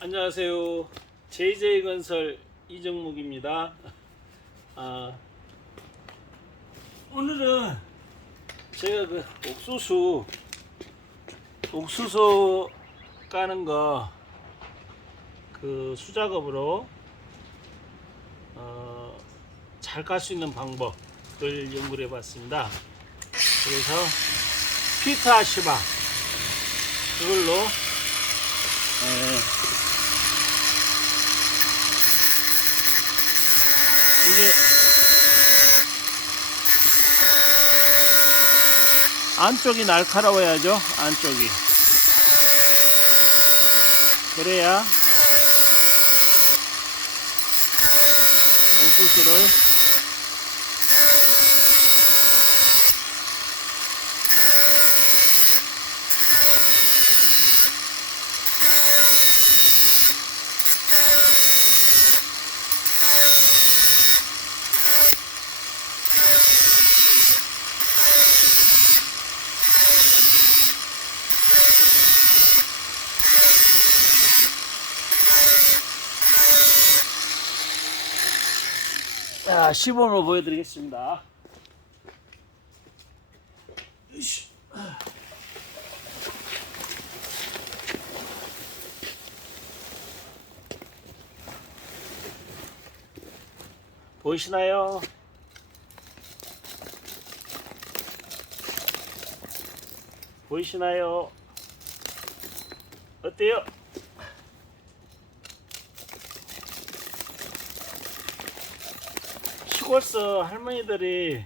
안녕하세요. JJ건설 이정묵입니다. 아, 오늘은 제가 그 옥수수 옥수수 까는 거 그 수작업으로 어, 잘 깔 수 있는 방법을 연구를 해봤습니다. 그래서 피타시바 그걸로 에, 이게 안쪽이 날카로워야죠 안쪽이. 그래야 옥수수를 자, 시범으로 보여드리겠습니다. 보이시나요? 보이시나요? 어때요? 시골서 할머니들이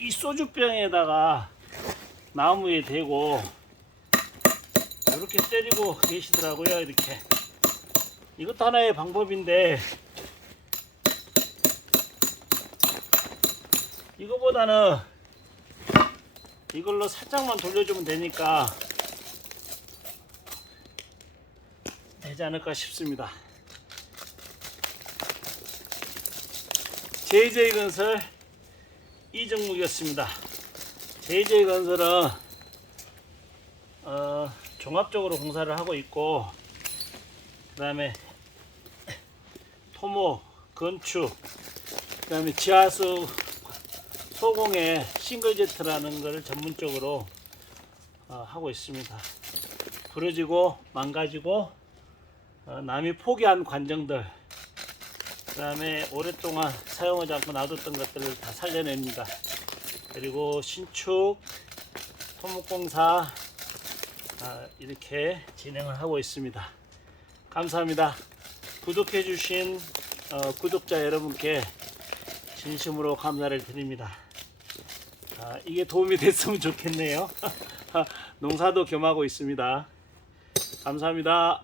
이 소주병에다가 나무에 대고 이렇게 때리고 계시더라고요 이렇게. 이것도 하나의 방법인데 이거보다는 이걸로 살짝만 돌려주면 되니까 되지 않을까 싶습니다 JJ건설 이정묵이었습니다. JJ건설은 어, 종합적으로 공사를 하고 있고 그 다음에 토목, 건축, 그 다음에 지하수 소공의 싱글제트라는 것을 전문적으로 어, 하고 있습니다. 부러지고 망가지고 어, 남이 포기한 관정들 그 다음에 오랫동안 사용하지 않고 놔뒀던 것들을 다 살려냅니다. 그리고 신축, 토목공사 아, 이렇게 진행을 하고 있습니다. 감사합니다. 구독해 주신 어, 구독자 여러분께 진심으로 감사를 드립니다. 아, 이게 도움이 됐으면 좋겠네요. 농사도 겸하고 있습니다. 감사합니다.